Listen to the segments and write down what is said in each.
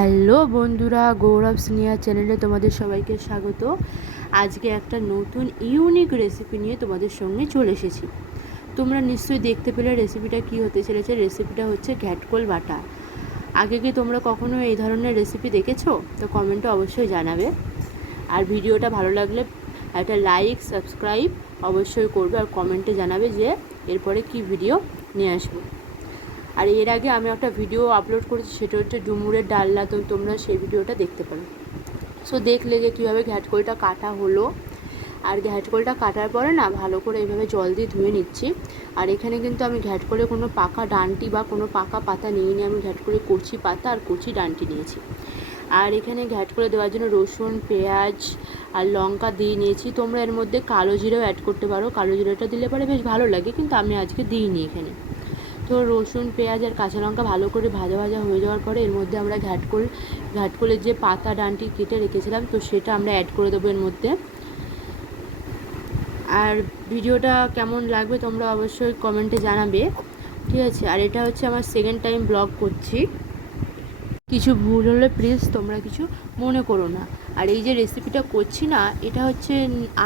Hello বন্ধুরা, গৌরব স্নেহা চ্যানেলে তোমাদের সবাইকে স্বাগত। আজকে একটা নতুন ইউনিক রেসিপি নিয়ে তোমাদের সঙ্গে চলে এসেছি। তোমরা নিশ্চয়ই দেখতে পেলে রেসিপিটা কী হতে চলেছে। রেসিপিটা হচ্ছে ঘ্যাটকোল বাটা। আগে কি তোমরা কখনো এই ধরনের রেসিপি দেখেছো? তো কমেন্টে অবশ্যই জানাবে। আর ভিডিওটা ভালো লাগলে একটা লাইক সাবস্ক্রাইব অবশ্যই করবে, আর কমেন্টে জানাবে যে এরপরে কি ভিডিও নিয়ে আসবো। আর এর আগে আমি একটা ভিডিও আপলোড করেছি, সেটা হচ্ছে ডুমুরের ডালনা, তো তোমরা সেই ভিডিওটা দেখতে পারো। সো দেখলে যে কীভাবে ঘ্যাটকোলটা কাটা হলো। আর ঘ্যাটকোলটা কাটার পরে না ভালো করে এইভাবে জল দিয়ে ধুয়ে নিচ্ছি। আর এখানে কিন্তু আমি ঘ্যাটকোলে কোনো পাকা ডান্টি বা কোনো পাকা পাতা নিইনি, আমি ঘ্যাটকোলে কচি পাতা আর কচি ডান্টি নিয়েছি। আর এখানে ঘ্যাটকোলে দেওয়ার জন্য রসুন, পেঁয়াজ আর লঙ্কা দিয়ে নিয়েছি। তোমরা এর মধ্যে কালো জিরাও অ্যাড করতে পারো, কালো জিরাটা দিলে পরে বেশ ভালো লাগে, কিন্তু আমি আজকে দিইনি এখানে। তো রসুন, পেঁয়াজ আর কাঁচা লঙ্কা ভালো করে ভাজা হয়ে যাওয়ার পরে এর মধ্যে আমরা ঘ্যাটকোলের যে পাতা ডান্টি কেটে রেখেছিলাম, তো সেটা আমরা অ্যাড করে দেবো এর মধ্যে। আর ভিডিওটা কেমন লাগবে তোমরা অবশ্যই কমেন্টে জানাবে, ঠিক আছে? আর এটা হচ্ছে আমার সেকেন্ড টাইম ব্লগ করছি, কিছু ভুল হলে প্লিজ তোমরা কিছু মনে করো না। আর এই যে রেসিপিটা করছি না, এটা হচ্ছে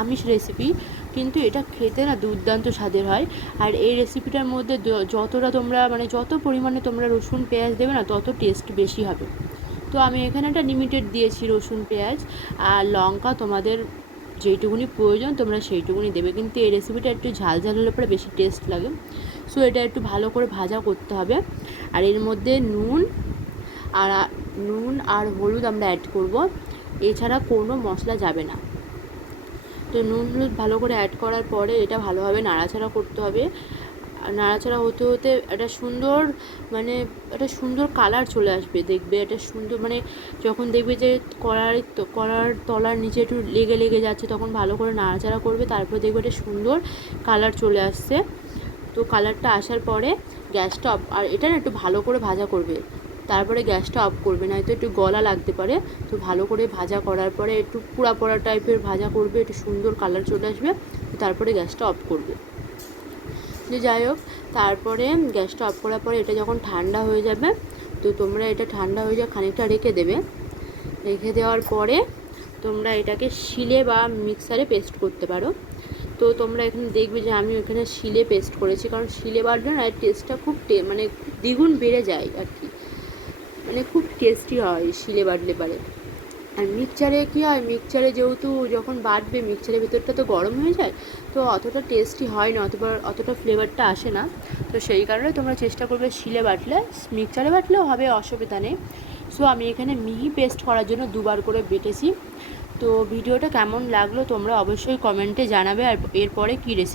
আমিষ রেসিপি, কিন্তু এটা খেতে না দুর্দান্ত স্বাদের হয়। আর এই রেসিপিটার মধ্যে যতটা তোমরা যত পরিমাণে তোমরা রসুন পেঁয়াজ দেবে না, তত টেস্ট বেশি হবে। তো আমি এখানে একটা লিমিটেড দিয়েছি রসুন পেঁয়াজ আর লঙ্কা, তোমাদের যেইটুকুনি প্রয়োজন তোমরা সেইটুকুনি দেবে, কিন্তু এই রেসিপিটা একটু ঝাল ঝাল হলে পরে বেশি টেস্ট লাগে। সো এটা একটু ভালো করে ভাজা করতে হবে। আর এর মধ্যে নুন আর হলুদ আমরা অ্যাড করব, এছাড়া কোনো মশলা যাবে না। তো নুন হলুদ ভালো করে অ্যাড করার পরে এটা ভালোভাবে নাড়াচাড়া করতে হবে। আর নাড়াচাড়া হতে হতে একটা সুন্দর কালার চলে আসবে, দেখবে এটা সুন্দর, যখন দেখবে যে কড়ার তলার নিচে একটু লেগে যাচ্ছে, তখন ভালো করে নাড়াচাড়া করবে, তারপর দেখবে এটা সুন্দর কালার চলে আসছে। তো কালারটা আসার পরে গ্যাসটা অফ, আর এটা না একটু ভালো করে ভাজা করবে, তারপরে গ্যাসটা অফ করবে, নয়তো একটু গলা লাগতে পারে। তো ভালো করে ভাজা করার পরে একটু পোড়া পোড়া টাইপের ভাজা করবে, একটু সুন্দর কালার চলে আসবে, তারপরে গ্যাসটা অফ করবে। যে যাই হোক, তারপরে গ্যাসটা অফ করার পরে এটা যখন ঠান্ডা হয়ে যাবে, তো তোমরা এটা ঠান্ডা হয়ে যাওয়া খানিকটা রেখে দেবে। রেখে দেওয়ার পরে তোমরা এটাকে শিলে বা মিক্সারে পেস্ট করতে পারো। তো তোমরা এখানে দেখবে যে আমি এখানে শিলে পেস্ট করেছি, কারণ শিলে বাটলে না টেস্টটা খুব দ্বিগুণ বেড়ে যায় আর কি, খুব টেস্টি হয় শিলে বাটলে পারে। আর মিক্সচারে কী হয়, মিক্সচারে যেহেতু যখন বাটবে মিক্সচারের ভেতরটা তো গরম হয়ে যায়, তো অতটা টেস্টি হয় না, অতটা ফ্লেভারটা আসে না। তো সেই কারণে তোমরা চেষ্টা করবে শিলে বাটলে, মিক্সচারে বাটলেও হবে, অসুবিধা নেই। সো আমি এখানে মিহি পেস্ট করার জন্য দুবার করে বেটেছি। তো ভিডিওটা কেমন লাগলো তোমরা অবশ্যই কমেন্টে জানাবে, আর এরপরে কী রেসিপি